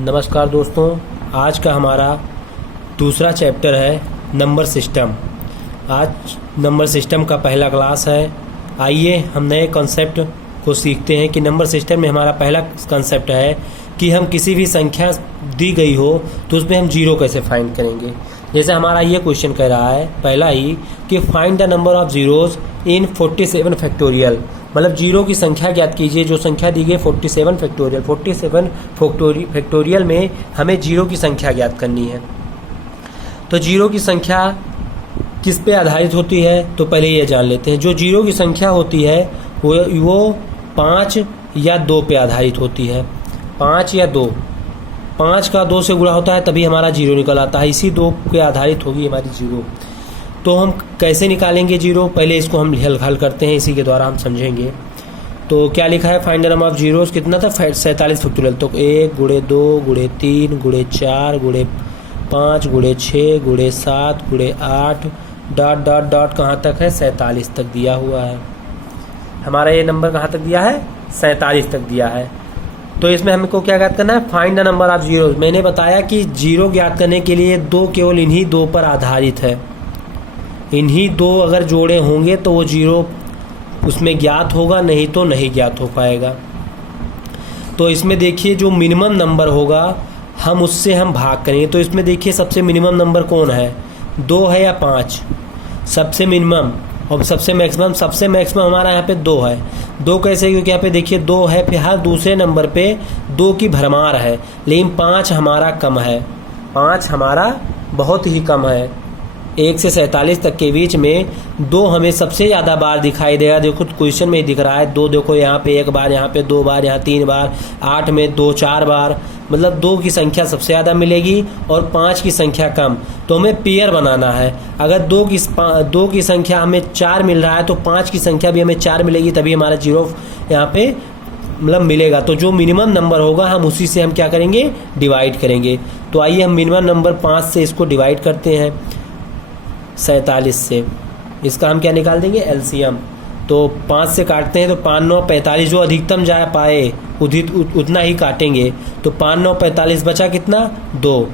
नमस्कार दोस्तों, आज का हमारा दूसरा चैप्टर है नंबर सिस्टम। आज नंबर सिस्टम का पहला क्लास है। आइए हम नए कॉन्सेप्ट को सीखते हैं कि नंबर सिस्टम में हमारा पहला कॉन्सेप्ट है कि हम किसी भी संख्या दी गई हो तो उसमें हम जीरो कैसे फाइंड करेंगे। जैसे हमारा ये क्वेश्चन कह रहा है पहला ही कि find the number of zeros in 47 factorial, मतलब जीरो की संख्या ज्ञात कीजिए जो संख्या दी गई 47 फैक्टोरियल। 47 फैक्टोरियल में हमें जीरो की संख्या ज्ञात करनी है। तो जीरो की संख्या किस पे आधारित होती है तो पहले ये जान लेते हैं। जो जीरो की संख्या होती है वो 5 या 2 पे आधारित होती है। 5 या 2, 5 का 2 से गुणा होता है तभी हमारा जीरो निकल आता है। इसी 2 पे आधारित होगी हमारी जीरो। तो हम कैसे निकालेंगे जीरो, पहले इसको हम हल करते हैं, इसी के द्वारा हम समझेंगे। तो क्या लिखा है, find the number of zeros कितना था 47 फैक्टोरियल। तो 1 × 2 × 3 × 4 × 5 × 6 × 7 × 8 डॉट डॉट डॉट कहाँ तक है 47 तक दिया हुआ है। हमारा ये नंबर कहाँ तक दिया है 47 तक दिया है। तो इसमें हमको क्या ज्ञात करना है, find the number of zeros. मैंने बताया कि जीरो ज्ञात करने के लिए दो केवल इन्हीं 2 पर आधारित है। इन्हीं 2 अगर जोड़े होंगे तो वो जीरो उसमें ज्ञात होगा, नहीं तो नहीं ज्ञात हो पाएगा। तो इसमें देखिए जो मिनिमम नंबर होगा हम उससे हम भाग करेंगे। तो इसमें देखिए सबसे मिनिमम नंबर कौन है, 2 है या 5। सबसे मिनिमम और सबसे मैक्सिमम, सबसे मैक्सिमम हमारा यहाँ पे 2 है। 2 कैसे, क्योंकि यहाँ पे देखिए 2 है, फिर हर दूसरे नंबर पे 2 की भरमार है, लेकिन 5 हमारा कम है। 5 हमारा बहुत ही कम है। 1 से 47 तक के बीच में 2 हमें सबसे ज़्यादा बार दिखाई देगा। देखो क्वेश्चन में ही दिख रहा है 2, देखो यहाँ पे 1 बार, यहाँ पे 2 बार, यहाँ 3 बार, 8 में 2 4 बार, मतलब 2 की संख्या सबसे ज़्यादा मिलेगी और 5 की संख्या कम। तो हमें पेयर बनाना है। अगर 2 की संख्या हमें 4 मिल रहा है तो 5 की संख्या भी हमें 4 मिलेगी, तभी हमारा जीरो यहाँ पे मतलब मिलेगा। तो जो मिनिमम नंबर होगा हम उसी से हम क्या करेंगे, डिवाइड करेंगे। तो आइए हम मिनिमम नंबर 5 से इसको डिवाइड करते हैं 47 से। इसका हम क्या निकाल देंगे, एलसीएम। तो 5 से काटते हैं तो 5 9 45, जो अधिकतम जा पाए उतना ही काटेंगे। तो 5 9 45 बचा कितना, 2,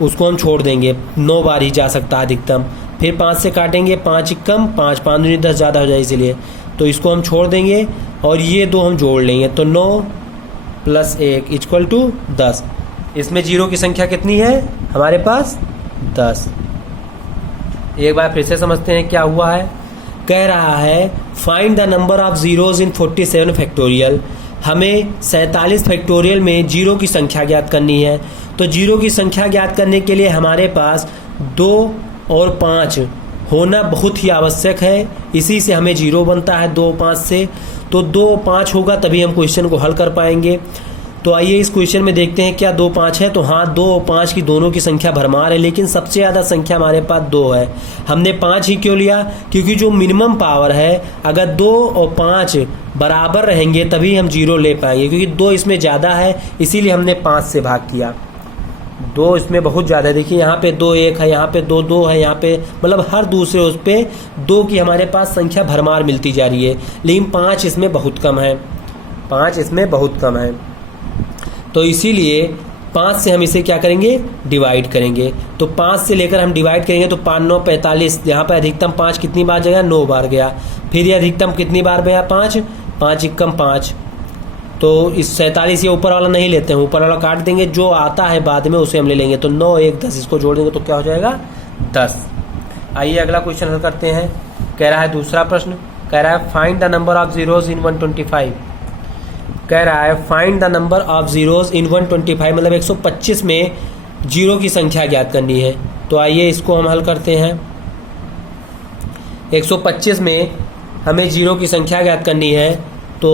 उसको हम छोड़ देंगे, 9 बार ही जा सकता है अधिकतम। फिर 5 से काटेंगे, 5 कम 5, 5 दूनी 10 ज़्यादा हो जाए इसलिए, तो इसको हम छोड़ देंगे और ये 2 हम जोड़ लेंगे। तो 9 + 1 = 10। इसमें जीरो की संख्या कितनी है हमारे पास, 10। एक बार फिर से समझते हैं क्या हुआ है। कह रहा है find the number of zeros in 47 factorial. हमें 47 फैक्टोरियल में जीरो की संख्या ज्ञात करनी है। तो जीरो की संख्या ज्ञात करने के लिए हमारे पास 2 और 5 होना बहुत ही आवश्यक है। इसी से हमें जीरो बनता है 2 5 से। तो 2 5 होगा तभी हम क्वेश्चन को हल कर पाएंगे। तो आइए इस क्वेश्चन में देखते हैं क्या 2 5 है। तो हाँ, 2 और 5 की दोनों की संख्या भरमार है, लेकिन सबसे ज़्यादा संख्या हमारे पास 2 है। हमने 5 ही क्यों लिया, क्योंकि जो मिनिमम पावर है, अगर 2 और 5 बराबर रहेंगे तभी हम जीरो ले पाएंगे, क्योंकि 2 इसमें ज़्यादा है, इसीलिए हमने 5 से भाग किया। 2 इसमें बहुत ज़्यादा है। देखिए यहाँ पे 2 1 है, यहाँ पे 2 2 है, यहाँ पे मतलब हर दूसरे उस पे 2 की हमारे पास संख्या भरमार मिलती जा रही है, लेकिन 5 इसमें बहुत कम है। 5 इसमें बहुत कम है, तो इसीलिए 5 से हम इसे क्या करेंगे, डिवाइड करेंगे। तो 5 से लेकर हम डिवाइड करेंगे तो 5 9 45, यहाँ पर अधिकतम 5 कितनी बार गया, 9 बार गया। फिर ये अधिकतम कितनी बार गया, 5 5 = 5। तो इस 47 ये ऊपर वाला नहीं लेते हैं, ऊपर वाला काट देंगे, जो आता है बाद में उसे हम ले लेंगे। तो 9 1 10, इसको जोड़ देंगे तो क्या हो जाएगा, 10। आइए अगला क्वेश्चन हल करते हैं। कह रहा है दूसरा प्रश्न, कह रहा है find the number of zeros इन 125। कह रहा है find the number of zeros इन 125, मतलब 125 में जीरो की संख्या ज्ञात करनी है। तो आइए इसको हम हल करते हैं। 125 में हमें जीरो की संख्या ज्ञात करनी है। तो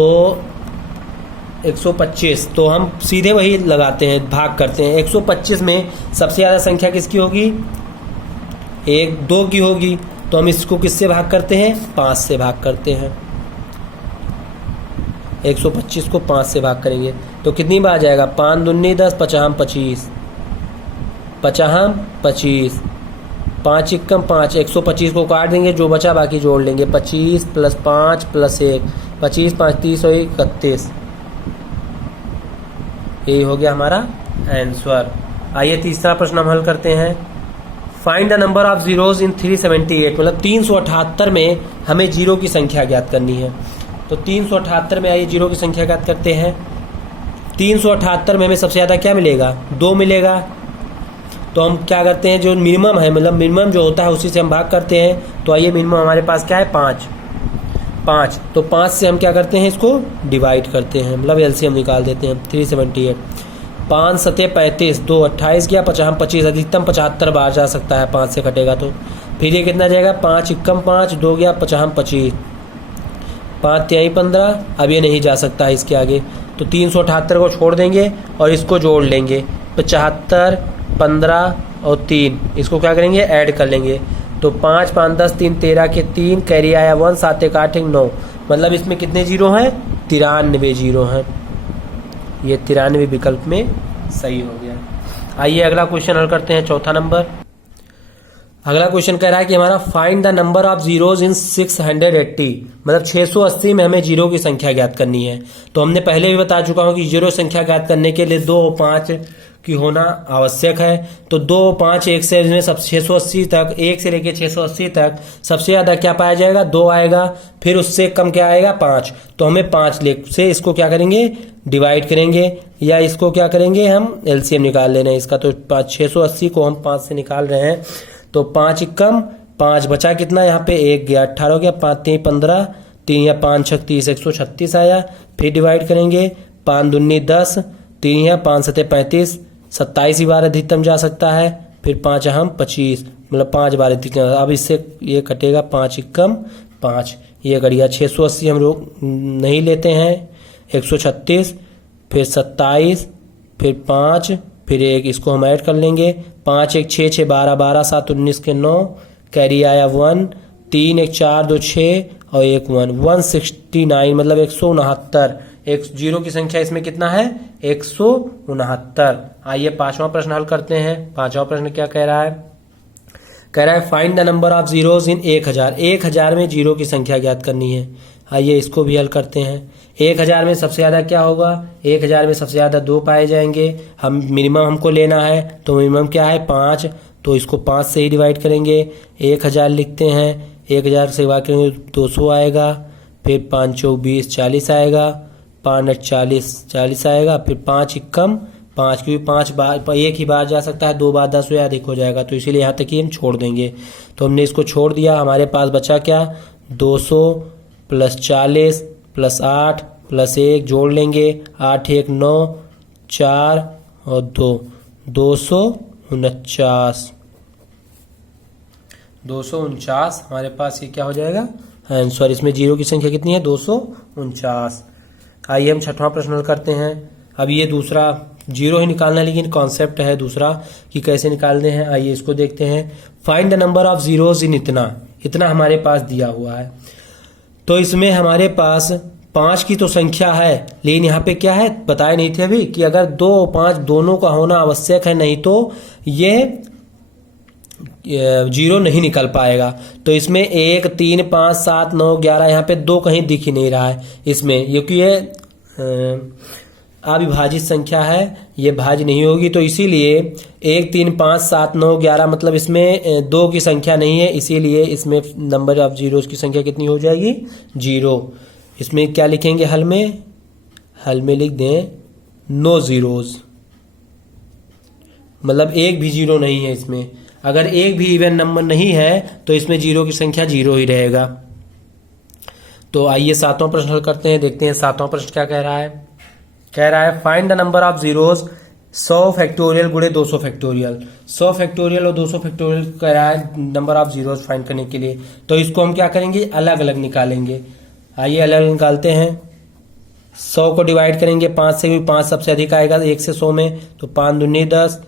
125, तो हम सीधे वही लगाते हैं, भाग करते हैं। 125 में सबसे ज़्यादा संख्या किसकी होगी, 1 2 की होगी। तो हम इसको किससे भाग करते हैं, 5 से भाग करते हैं। 125 को 5 से भाग करेंगे तो कितनी बार जाएगा, 5 दूनी 10, 50 25, 50 25, 5 = 5। 125 को काट देंगे, जो बचा बाकी जोड़ लेंगे। 25 + 5 + 1, 25 5 30 और 31। यही हो गया हमारा आंसर। आइए तीसरा प्रश्न हम हल करते हैं। Find the number of zeros इन 378, मतलब 378 में हमें जीरो की संख्या ज्ञात करनी है। तो 378 में आइए जीरो की संख्या ज्ञात करते हैं। 378 में हमें सबसे ज़्यादा क्या मिलेगा, 2 मिलेगा। तो हम क्या करते हैं, जो मिनिमम है, मतलब मिनिमम जो होता है उसी से हम भाग करते हैं। तो आइए मिनिमम हमारे पास क्या है, 5। तो 5 से हम क्या करते हैं, इसको डिवाइड करते हैं, मतलब एलसीएम निकाल देते हैं। 378, 5 सते 35, 2 28 गया, 50 25, अधिकतम 75 बार जा सकता है 5 से कटेगा तो। फिर ये कितना जाएगा, 5 एकम 5, 2 गया, 50 25, 5 तिहाई 15। अब ये नहीं जा सकता है इसके आगे, तो 378 को छोड़ देंगे और इसको जोड़ लेंगे। 75, 15 और 3, इसको क्या करेंगे, ऐड कर लेंगे। तो 5 5 10 3 13 के 3, कैरी आया 1, 7 1 8 1 9, मतलब इसमें कितने जीरो हैं, 93 जीरो हैं। ये 93 विकल्प में सही हो गया। आइए अगला क्वेश्चन हल करते हैं, चौथा नंबर। अगला क्वेश्चन कह रहा है कि हमारा find the number of zeros इन 680, मतलब 680 में हमें जीरो की संख्या ज्ञात करनी है। तो हमने पहले भी बता चुका हूं कि जीरो संख्या ज्ञात करने के लिए 2 और 5 की होना आवश्यक है। तो 2 5 1 से इसमें सब 680 तक, 1 से लेके 680 तक सबसे ज्यादा क्या पाया जाएगा, 2 आएगा। फिर उससे कम क्या आएगा, 5। तो हमें 5 से इसको क्या करेंगे, डिवाइड करेंगे, या इसको क्या करेंगे, हम एलसीएम निकाल लेना है इसका। तो 680 को हम 5 से निकाल रहे हैं। तो 5 एकम 5 बचा कितना, यहाँ पे 1 गया, 18 हो गया, 5 3 15, 3 या 5 36, 136 आया। फिर डिवाइड करेंगे, 5 दूनी 10, 3 या 5 सते 35, 27 ही बार अधिकतम जा सकता है। फिर 5 हम 25, मतलब 5 बार अधिकतम। अब इससे ये कटेगा, 5 एकम 5, ये कट गया। 680 हम लोग नहीं लेते हैं, 136, फिर 27, फिर 5, फिर 1, इसको हम ऐड कर लेंगे। 5 1 6 6 12 12, 7 19 के 9, कैरी आया 1, 3 1 4 2 6 और 1 1, 169, मतलब 169। एक जीरो की संख्या इसमें कितना है, 169। आइए पांचवा प्रश्न हल करते हैं। पांचवा प्रश्न क्या कह रहा है, कह रहा है find the number of zeros इन 1000। 1000 में जीरो की संख्या ज्ञात करनी है। आइए इसको भी हल करते हैं। 1000 में सबसे ज्यादा क्या होगा, 1000 में सबसे ज्यादा 2 पाए जाएंगे। हम मिनिमम हमको लेना है, तो मिनिमम क्या है, 5। तो इसको 5 से ही डिवाइड करेंगे। 1000 लिखते हैं, 1000 से डिवाइड करेंगे 200 आएगा। फिर 5 चौक 20, 40 आएगा। 5 8 40, 40 आएगा। फिर 5 एकम 5, क्योंकि 5 बार एक ही बार जा सकता है, 2 बार 10 या अधिक हो जाएगा, तो इसीलिए यहाँ तक ही हम छोड़ देंगे। तो हमने इसको छोड़ दिया। हमारे पास बचा क्या, 200 प्लस 40 प्लस 8 प्लस 1 जोड़ लेंगे। 8 1 9, 4 और 2, 249। 249 हमारे पास ये क्या हो जाएगा, आंसर। इसमें जीरो की संख्या कितनी है, 249। आइए हम छठवां प्रश्न हल करते हैं। अब ये दूसरा जीरो ही निकालना है, लेकिन कॉन्सेप्ट है दूसरा कि कैसे निकालने हैं। आइए इसको देखते हैं। Find the number of zeros इन इतना हमारे पास दिया हुआ है। तो इसमें हमारे पास 5 की तो संख्या है, लेकिन यहाँ पे क्या है, बताए नहीं थे अभी कि अगर 2 और 5 दोनों का होना आवश्यक है, नहीं तो ये जीरो नहीं निकल पाएगा। तो इसमें 1 3 5 7 9 11, यहाँ पे 2 कहीं दिख ही नहीं रहा है इसमें, क्योंकि ये अविभाजित संख्या है, ये भाज्य नहीं होगी। तो इसीलिए 1 3 5 7 9 11, मतलब इसमें 2 की संख्या नहीं है, इसीलिए इसमें नंबर ऑफ जीरोज की संख्या कितनी हो जाएगी, 0। इसमें क्या लिखेंगे, हल में लिख दें नो जीरोज, मतलब एक भी जीरो नहीं है इसमें। अगर एक भी इवन नंबर नहीं है तो इसमें जीरो की संख्या 0 ही रहेगा। तो आइए सातवां प्रश्न हल करते हैं, देखते हैं सातवां प्रश्न क्या कह रहा है। कह रहा है find the number of zeros 100 factorial गुणे 200 फैक्टोरियल। 100 फैक्टोरियल और 200 फैक्टोरियल कह रहा है नंबर ऑफ जीरोज फाइंड करने के लिए। तो इसको हम क्या करेंगे, अलग अलग निकालेंगे। आइए अलग अलग निकालते हैं। 100 को डिवाइड करेंगे 5 से, भी 5 सबसे अधिक आएगा 1 से 100 में। तो 5 दूनी 10,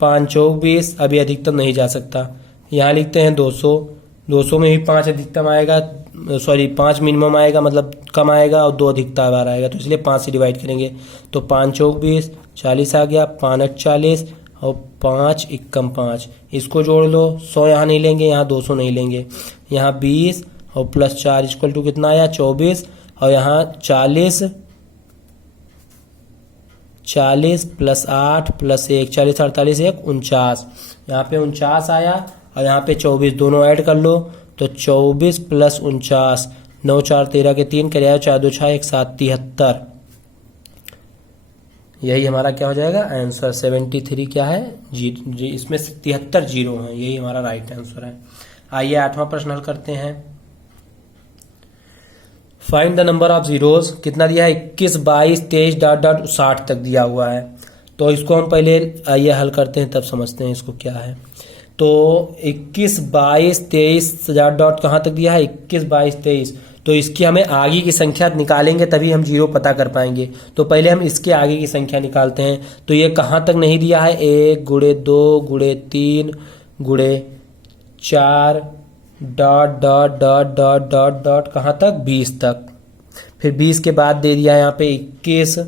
5 चौक 20, अभी अधिकतम नहीं जा सकता। यहाँ लिखते हैं 200। 200 में भी 5 अधिकतम आएगा, 5 मिनिमम आएगा, मतलब कम आएगा, और 2 अधिकता बार आएगा, तो इसलिए 5 से डिवाइड करेंगे। तो 5 चौक 20, 40 आ गया। 5 8 40 और 5 एकम 5, इसको जोड़ लो। 100 यहाँ नहीं लेंगे, यहाँ 200 नहीं लेंगे। यहाँ 20 और प्लस 4 इक्वल टू कितना आया, 24। और यहाँ 40 40 प्लस 8 प्लस 1, 40 48 1 49, यहाँ पे 49 आया और यहाँ पे 24, दोनों ऐड कर लो तो 24 प्लस 49, 9 4 13 के 3 कर 4 2 6 1 7 73, यही हमारा क्या हो जाएगा आंसर। 73 क्या है जी, इसमें 73 जीरो है, यही हमारा राइट आंसर है। आइए 8वां प्रश्न हल करते हैं। Find the number of zeros, कितना दिया है 21 22 23 डॉट डॉट 60 तक दिया हुआ है। तो इसको हम पहले आइए हल करते हैं तब समझते हैं इसको क्या है। तो 21 22 23 डॉट डॉट कहाँ तक दिया है 21 22 23, तो इसकी हमें आगे की संख्या निकालेंगे तभी हम जीरो पता कर पाएंगे। तो पहले हम इसके आगे की संख्या निकालते हैं। तो ये कहाँ तक नहीं दिया है 1 गुणे 2 गुणे 3 गुणे 4 dot dot dot dot dot dot कहाँ तक 20 तक, फिर 20 के बाद दे दिया है यहाँ पे 21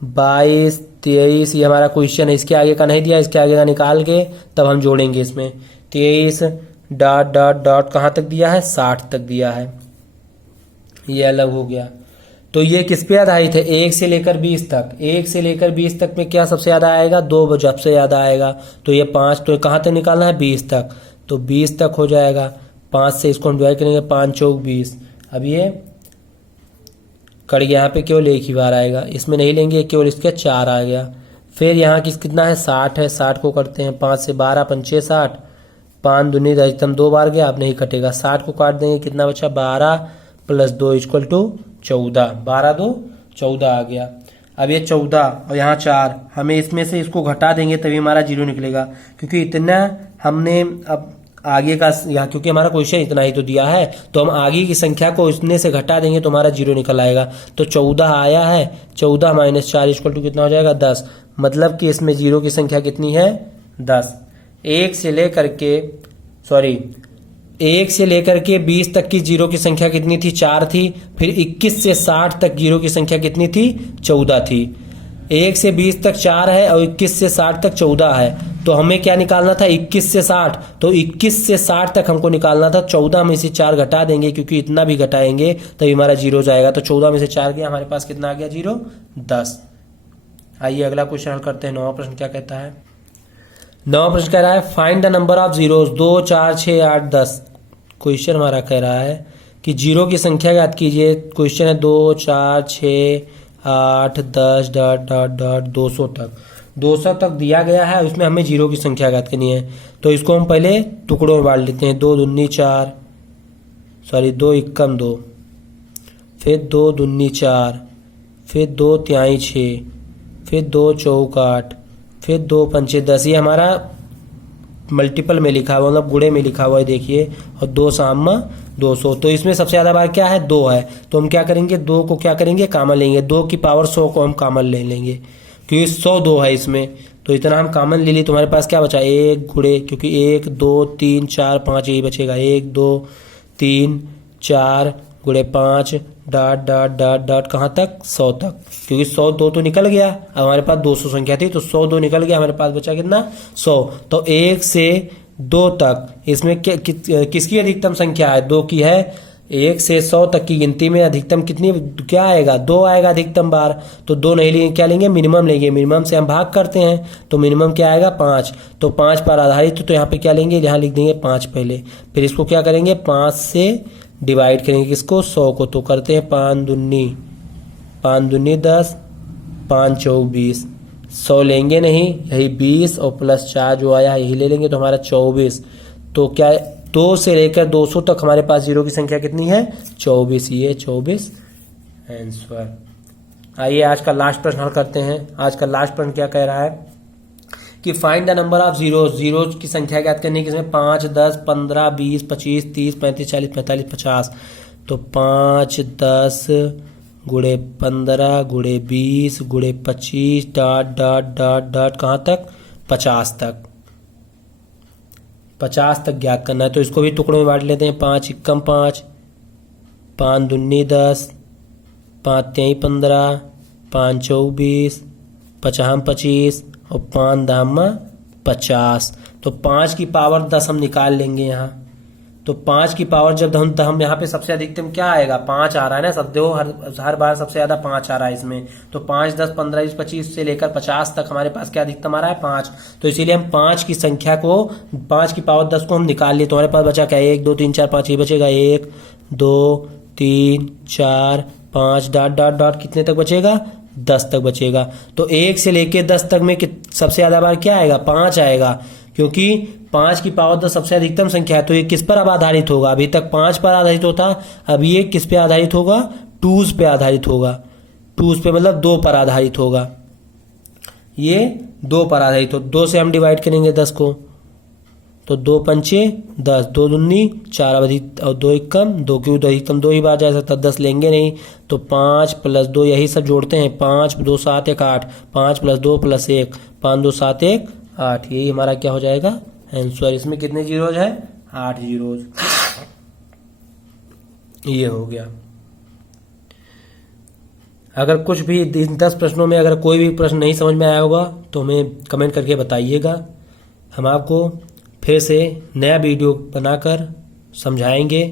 22 23, ये हमारा क्वेश्चन है, इसके आगे का नहीं दिया, इसके आगे का निकाल के तब हम जोड़ेंगे इसमें। 23 डॉट डॉट डॉट कहाँ तक दिया है 60 तक दिया है, ये अलग हो गया। तो ये किस पे आधारित है 1 से लेकर 20 तक, 1 से लेकर 20 तक में क्या सबसे ज्यादा आएगा 2 जब से ज्यादा आएगा, तो ये 5, तो कहाँ तक निकालना है 20 तक, तो 20 तक हो जाएगा। 5 से इसको हम डिवाइड करेंगे 5 चौक 20, अब ये कट गया, यहाँ पे केवल एक ही बार आएगा, इसमें नहीं लेंगे केवल इसके 4 आ गया। फिर यहाँ कितना है 60 है, 60 को करते हैं 5 से 12 पंचे 60, 5 दूनी अधिकतम 2 बार गया, अब नहीं कटेगा, 60 को काट देंगे कितना बचा 12 प्लस 2 इक्वल टू 14, 12 2 14 आ गया। अब ये 14 और यहाँ 4, हमें इसमें से इसको घटा देंगे तभी हमारा जीरो निकलेगा, क्योंकि इतना हमने अब आगे का यहाँ, क्योंकि हमारा क्वेश्चन इतना ही तो दिया है, तो हम आगे की संख्या को इसमें से घटा देंगे तो हमारा जीरो निकल आएगा। तो 14 आया है, 14 माइनस 4 इक्वल टू कितना हो जाएगा 10, मतलब कि इसमें जीरो की संख्या कितनी है 10। 1 से लेकर के 20 तक की जीरो की संख्या कितनी थी 4 थी, फिर 21 से 60 तक जीरो की संख्या कितनी थी 14 थी। 1 से 20 तक 4 है और 21 से 60 तक 14 है, तो हमें क्या निकालना था 21 से 60, तो 21 से 60 तक हमको निकालना था। 14 में से 4 घटा देंगे, क्योंकि इतना भी घटाएंगे तभी हमारा जीरो जाएगा, तो 14 में से 4 गया, हमारे पास कितना आ गया जीरो 10। आइए अगला क्वेश्चन हल करते हैं। 9वां प्रश्न क्या कहता है, 9वां प्रश्न कह रहा है find the number of zeros 2 4 6 8 10। Question हमारा कह रहा है कि जीरो की संख्या याद कीजिए, क्वेश्चन है 2 4 6 8 10 डॉट डॉट डॉट 200 तक, 200 तक दिया गया है, उसमें हमें जीरो की संख्या याद करनी है। तो इसको हम पहले टुकड़ों में बांट लेते हैं, 2 दूनी 4, 2 इक्कम 2, फिर 2 दूनी 4, फिर 2 तिहाई 6, फिर 2 चौक 8, फिर 2 पंचे 10, ये हमारा मल्टीपल में लिखा हुआ, मतलब गुणे में लिखा हुआ है देखिए, और 2 सामा 200। तो इसमें सबसे ज्यादा बार क्या है 2 है, तो हम क्या करेंगे 2 को क्या करेंगे कॉमन लेंगे, 2 की पावर 100 को हम कॉमन ले लेंगे, क्योंकि 102 है इसमें, तो इतना हम कॉमन ले लिए। तुम्हारे पास क्या बचा 1 गुणे, क्योंकि 1 2 3 4 5 यही बचेगा, 1 2 3 4 गुणे 5 डॉट डॉट डॉट डॉट कहाँ तक 100 तक, क्योंकि 102 तो निकल गया, अब हमारे पास 200 संख्या थी तो 102 निकल गया, हमारे पास बचा कितना 100। तो 1 से 2 तक इसमें किसकी अधिकतम संख्या है 2 की है। 1 से 100 तक की गिनती में अधिकतम कितनी क्या आएगा 2 आएगा अधिकतम बार, तो 2 नहीं लेंगे, क्या लेंगे मिनिमम लेंगे, मिनिमम से हम भाग करते हैं तो मिनिमम क्या आएगा 5, तो 5 पर आधारित, तो यहाँ पे क्या लेंगे यहाँ लिख देंगे 5 पहले, फिर इसको क्या करेंगे 5 से डिवाइड करेंगे किसको 100 को, तो करते हैं 5 दूनी 10 5 चौक 20, 100 लेंगे नहीं, यही 20 और प्लस 4 जो आया यही ले लेंगे, तो हमारा 24। तो क्या 2 से लेकर 200 तक हमारे पास जीरो की संख्या कितनी है 24, ये 24 आंसर। आइए आज का लास्ट प्रश्न हल करते हैं। आज का लास्ट प्रश्न क्या कह रहा है कि find the number of zero की संख्या ज्ञात करनी है, किसमें 5 10 15 20 25 30 35 40 45 50। तो 5 10 गुणे 15 गुणे 20 गुणे 25 डॉट डॉट डॉट डॉट कहाँ तक 50 तक, 50 तक ज्ञात करना है। तो इसको भी टुकड़ों में बांट लेते हैं, 5 इक्कम 5, 5 दूनी 10, 5 तिहाई 15, 5 चौक 20, 5 25 और 5 दामा 50। तो 5 की पावर 10 हम निकाल लेंगे यहाँ, तो 5 की पावर जब हम यहाँ पे सबसे अधिकतम क्या आएगा, 5 आ रहा है ना, सब देखो हर बार सबसे ज्यादा 5 आ रहा है इसमें। तो 5, 10, 15, 20, 25 से लेकर 50 तक हमारे पास क्या अधिकतम आ रहा है, 5। तो इसीलिए हम 5 की संख्या को, 5 की पावर 10 को हम निकाल लिए। तो हमारे पास बचा क्या, 1, 2, 3, 4, 5, ये बचेगा 1, 2, 3, 4, 5, डॉट डॉट डॉट कितने तक बचेगा, 10 तक बचेगा। तो 1 से लेके 10 तक में सबसे ज्यादा बार क्या आएगा, 5 आएगा, क्योंकि 5 की पावर 10 सबसे अधिकतम संख्या है। तो ये किस पर अब आधारित होगा, अभी तक 5 पर आधारित होता, अब ये किस पे आधारित होगा, 2s पे आधारित होगा। 2s पे मतलब 2 पर आधारित होगा, ये 2 पर आधारित हो। 2 से हम डिवाइड करेंगे 10 को, तो 2 पंचे 10, 2 दूनी 4, अधिक और 2 एकम 2, क्यों 2 एकम 2 ही बार जा सकता, 10 लेंगे नहीं। तो 5 + 2 यही सब जोड़ते हैं, 5, 2, 7, 1, 8, 5 + 2 + 1, 5, 2, 7, 1, 8, यही हमारा क्या हो जाएगा आंसर। इसमें कितने जीरोज है, 8 जीरोज, ये हो गया। अगर कुछ भी इन 10 प्रश्नों में अगर कोई भी प्रश्न नहीं समझ में आया होगा तो हमें कमेंट करके बताइएगा, हम आपको फिर से नया वीडियो बनाकर समझाएंगे।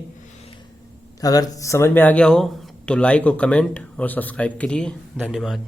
अगर समझ में आ गया हो तो लाइक और कमेंट और सब्सक्राइब करिए। धन्यवाद।